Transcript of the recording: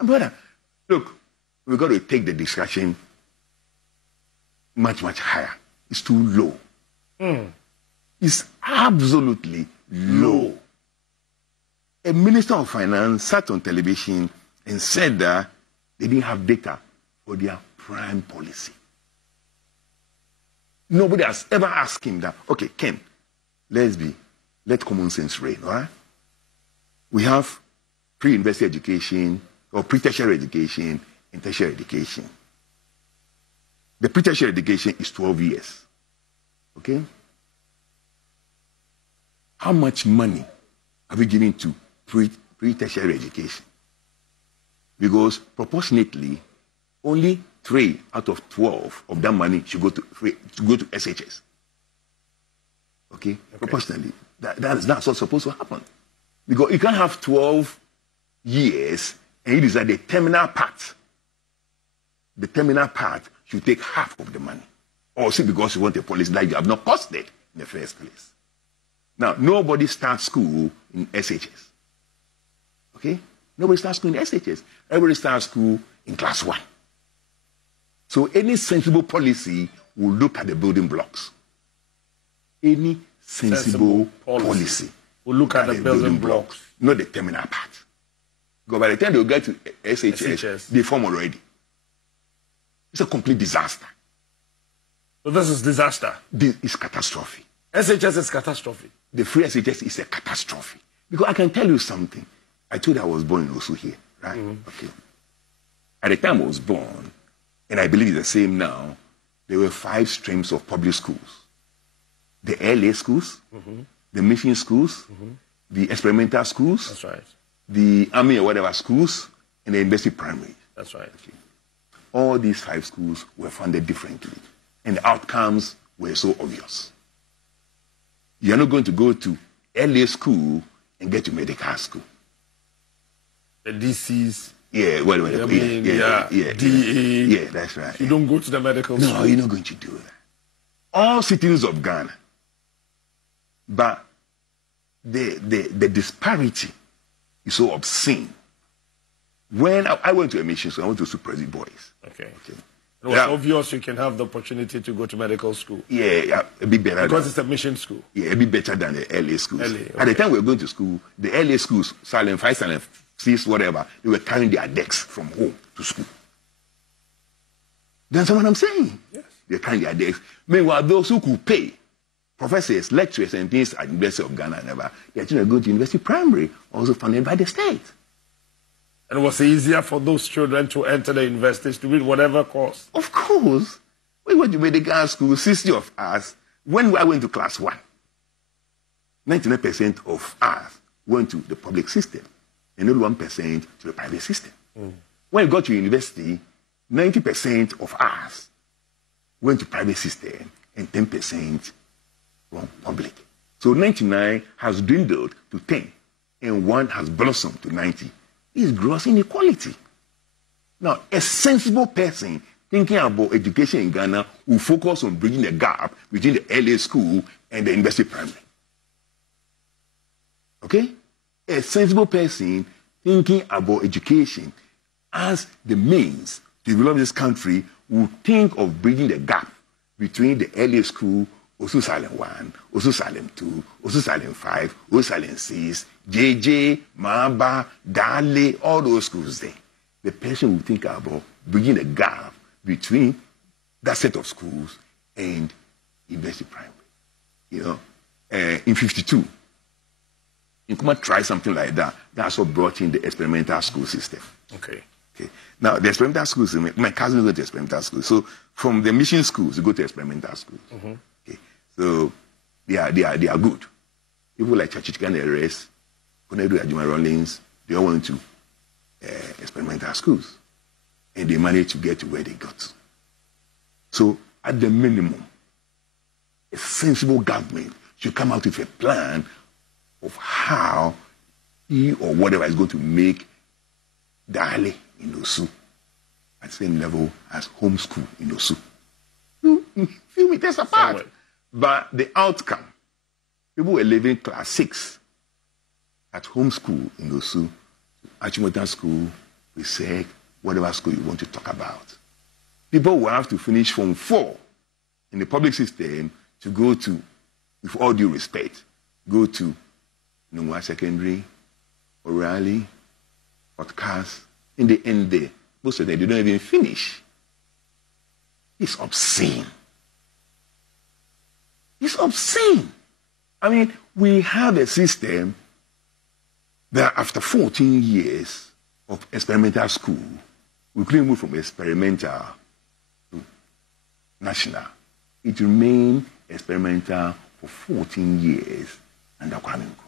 Brother, look, we've got to take the discussion much, much higher. It's too low. It's absolutely low. A minister of finance sat on television and said that they didn't have data for their prime policy. Nobody has ever asked him that, okay, Ken, let common sense reign, all right? We have pre-university education or pre-tertiary education and tertiary education. The pre-tertiary education is 12 years, okay? How much money have we given to pre-tertiary education? Because proportionately, only 3 out of 12 of that money should go to SHS. Okay? Proportionally. That's what's supposed to happen. Because you can't have 12 years and it is that the terminal part should take half of the money. Or see, because you want a policy that you have not costed in the first place. Now, nobody starts school in SHS. Okay? Nobody starts school in SHS. Everybody starts school in class 1. So any sensible policy will look at the building blocks. Any sensible policy will look at the building blocks, not the terminal part. Because by the time they get to SHS, they form already. It's a complete disaster. So this is disaster? This is catastrophe. SHS is catastrophe. The free SHS is a catastrophe. Because I can tell you something. I told you I was born also here, right? Okay. At the time I was born, and I believe it's the same now, there were 5 streams of public schools. The LA schools, the mission schools, the experimental schools, that's right, the army or whatever schools, and the university primary. That's right. Okay. All these 5 schools were funded differently, and the outcomes were so obvious. You're not going to go to LA school and get to medical school. The DCs. Yeah, DA. Yeah, that's right. You don't go to the medical school. No, you're not going to do that. All citizens of Ghana. But the disparity is so obscene. When I went to a mission school, I went to Super Boys. Okay. It was obvious you can have the opportunity to go to medical school. Yeah, a bit better. Because it's a mission school. Yeah, a bit better than the LA schools. At the time we were going to school, the LA schools, Silent 5, Silent 6, whatever, they were carrying their decks from home to school. That's what I'm saying. Yes. They're carrying their decks. Meanwhile, those who could pay, professors, lecturers, and things at the University of Ghana and ever, they're going to go to university primary, also funded by the state. And it was easier for those children to enter the universities to read whatever course. Of course. We went to medical school, 60 of us. When I went to class 1, 99% of us went to the public system, and only 1% to the private system. When we got to university, 90% of us went to private system, and 10% from public. So 99 has dwindled to 10, and 1 has blossomed to 90. Is gross inequality. Now, a sensible person thinking about education in Ghana will focus on bridging the gap between the LA school and the university primary. Okay? A sensible person thinking about education as the means to develop this country will think of bridging the gap between the LA school, also Silent 1, also Silent 2, also Silent 5, also Silent 6, JJ, Mamba, Dale, all those schools there. The person will think about bridging the gap between that set of schools and university primary. You know, in 52, Nkrumah tried something like that. That's what brought in the experimental school system. Okay. Now, the experimental schools, my cousin went to experimental schools. So from the mission schools, you go to experimental schools. Okay. So they are good. People like Chachichika and the rest, Konedu Ajuma Rollins, they all went to experimental schools. And they managed to get to where they got. So at the minimum, a sensible government should come out with a plan of how he or whatever is going to make Dale in Osu at the same level as homeschool in Osu. Few meters apart. But the outcome, people were living class 6 at homeschool in Osu, Achimota school, research, whatever school you want to talk about. People will have to finish Form 4 in the public system to go to, with all due respect, go to Onua Secondary, O'Reilly, Podcast. In the end there, most of them, they don't even finish. It's obscene. It's obscene. I mean, we have a system that after 14 years of experimental school, we couldn't move from experimental to national. It remained experimental for 14 years under Kwame Nkrumah.